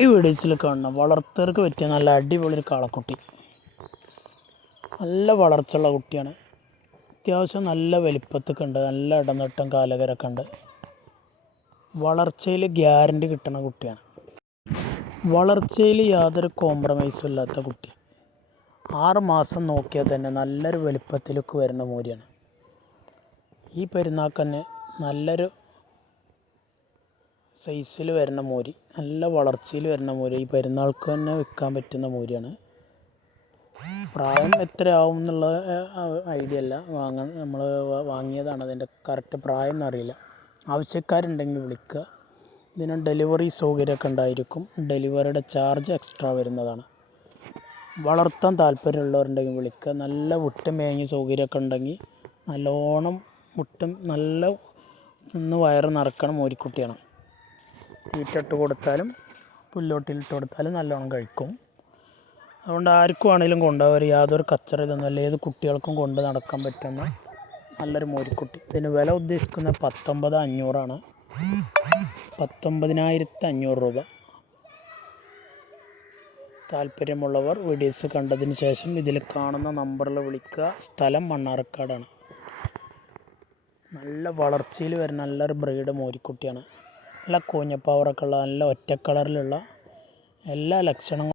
ഈ വീഡിയോസിൽ കാണുന്ന വളർത്തർക്ക് പറ്റിയ നല്ല അടിപൊളി ഒരു കാളക്കുട്ടി. നല്ല വളർച്ചയുള്ള കുട്ടിയാണ്. അത്യാവശ്യം നല്ല വലിപ്പത്തൊക്കെ ഉണ്ട്. നല്ല ഇടനീട്ടം കാലകരൊക്കെ ഉണ്ട്. വളർച്ചയിൽ ഗ്യാരണ്ടി കിട്ടുന്ന കുട്ടിയാണ്. വളർച്ചയിൽ യാതൊരു കോംപ്രമൈസും ഇല്ലാത്ത കുട്ടി. 6 മാസം നോക്കിയാൽ തന്നെ നല്ലൊരു വലിപ്പത്തിലേക്ക് വരുന്ന മൂരിയാണ്. ഈ പെരുന്നാൾക്ക് തന്നെ നല്ലൊരു സൈസിൽ വരുന്ന മൂരി, നല്ല വളർച്ചയിൽ വരുന്ന മൂരി, ഈ പെരുന്നാൾക്ക് തന്നെ വിൽക്കാൻ പറ്റുന്ന മൂരിയാണ്. പ്രായം എത്രയാവും എന്നുള്ള ഐഡിയ അല്ല, നമ്മൾ വാങ്ങിയതാണ്. അതിൻ്റെ കറക്റ്റ് പ്രായം എന്നറിയില്ല. ആവശ്യക്കാരുണ്ടെങ്കിൽ വിളിക്കുക. ഇതിന് ഡെലിവറി സൗകര്യമൊക്കെ ഉണ്ടായിരിക്കും. ഡെലിവറിയുടെ ചാർജ് എക്സ്ട്രാ വരുന്നതാണ്. വളർത്താൻ താല്പര്യമുള്ളവരുണ്ടെങ്കിൽ വിളിക്കുക. നല്ല വിട്ട് മേഞ്ഞ് സൗകര്യമൊക്കെ ഉണ്ടെങ്കിൽ നല്ലോണം വിട്ടും നല്ല ഒന്ന് വയറ് നിറക്കണം മൂരിക്കുട്ടിയാണ്. തീറ്റ ഇട്ട് കൊടുത്താലും പുല്ലോട്ടിലിട്ട് കൊടുത്താലും നല്ലോണം കഴിക്കും. അതുകൊണ്ട് ആർക്കും ആണെങ്കിലും കൊണ്ടുപോകാൻ യാതൊരു കച്ചറ ഇതൊന്നുമല്ല. ഏത് കുട്ടികൾക്കും കൊണ്ട് നടക്കാൻ പറ്റുന്ന നല്ലൊരു മൂരിക്കുട്ടി. ഇതിന് വില ഉദ്ദേശിക്കുന്നത് 19,500 19,500 രൂപ. താല്പര്യമുള്ളവർ വീഡിയോസ് കണ്ടതിന് ശേഷം ഇതിൽ കാണുന്ന നമ്പറിൽ വിളിക്കുക. സ്ഥലം മണ്ണാർക്കാടാണ്. നല്ല വളർച്ചയിൽ വരുന്ന നല്ലൊരു ബ്രീഡ് മൂരിക്കുട്ടിയാണ്. നല്ല കൂഞ്ഞപ്പവറൊക്കെ ഉള്ള, നല്ല ഒറ്റ കളറിലുള്ള എല്ലാ ലക്ഷണങ്ങളും